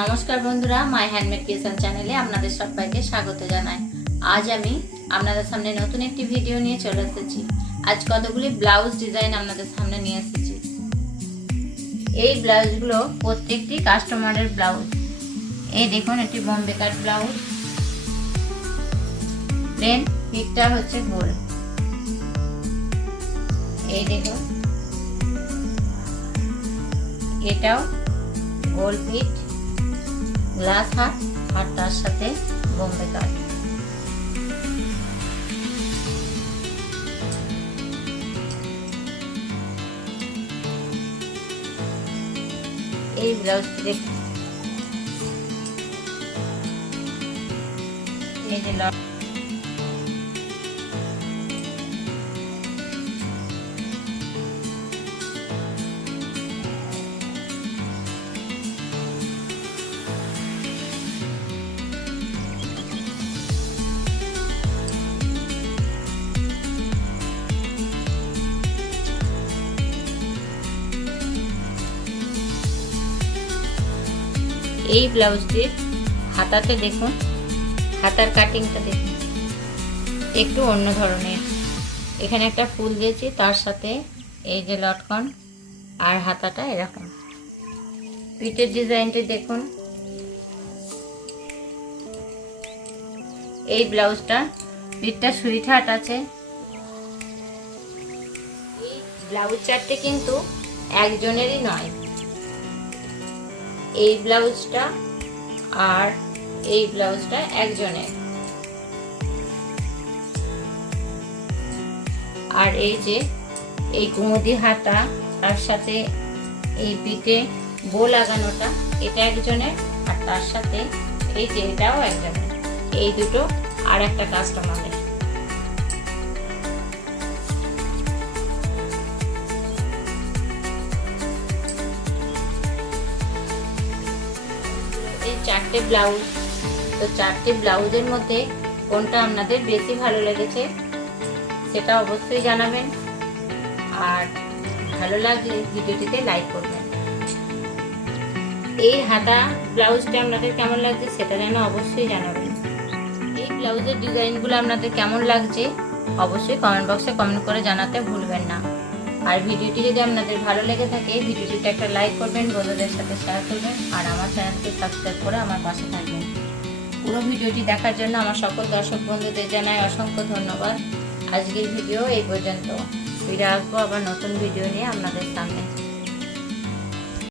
নমস্কার বন্ধুরা, মাই handmade kitchen চ্যানেলে আপনাদের সবাইকে স্বাগত জানাই। আজ আমি আপনাদের সামনে নতুন একটি ভিডিও নিয়ে চলে এসেছি। আজ কতগুলি ব্লাউজ ডিজাইন আপনাদের সামনে নিয়ে এসেছি। এই ব্লাউজগুলো প্রত্যেকটি কাস্টমারের ব্লাউজ। এই দেখুন, এটি বোম্বে কাট ব্লাউজ, প্লেন, পিকটা হচ্ছে গোল। এই দেখুন, এটাও গোল পিট, গ্লাস হাত আর তার সাথে বোম্বে কাট। এই ব্লাউজটি দেখুন, এই যে এই ব্লাউজটির হাতাতে দেখুন, হাতার কাটিংটা দেখুন একটু অন্য ধরনের। এখানে একটা ফুল দিয়েছি, তার সাথে এই যে লটকন, আর হাতাটা এরকম। পিঠের ডিজাইনটি দেখুন। এই ব্লাউজটা পিঠটা সুইট হাট আছে। এই ব্লাউজ চারটে কিন্তু একজনেরই নয়। এই ব্লাউজটা আর এই ব্লাউজটা একজনের। আর এই যে এই কুমুদি হাতা, তার সাথে এই পিঠে বো লাগানোটা, এটা একজনের। আর তার সাথে এই যে এটাও একজনের। এই দুটো আর একটা কাস্টমারের। চারটে ব্লাউজ, তো চারটে ব্লাউজের মধ্যে কোনটা আপনাদের বেশি ভালো লেগেছে সেটা অবশ্যই জানাবেন। আর ভালো লাগলে ভিডিওটিতে লাইক করবেন। এই হাতা ব্লাউজটা আপনাদের কেমন লাগছে সেটা যেন অবশ্যই জানাবেন। এই ব্লাউজের ডিজাইনগুলো আপনাদের কেমন লাগছে অবশ্যই কমেন্ট বক্সে কমেন্ট করে জানাতে ভুলবেন না। আর ভিডিওটি যদি আপনাদের ভালো লেগে থাকে ভিডিওটিতে একটা লাইক করবেন, বন্ধুদের সাথে শেয়ার করবেন, আর আমার চ্যানেলকে সাবস্ক্রাইব করে আমার পাশে থাকবেন। পুরো ভিডিওটি দেখার জন্য আমার সকল দর্শক বন্ধুদের জানাই অসংখ্য ধন্যবাদ। আজকের ভিডিও এই পর্যন্ত। ফিরে আসবো আবার নতুন ভিডিও নিয়ে আপনাদের সামনে।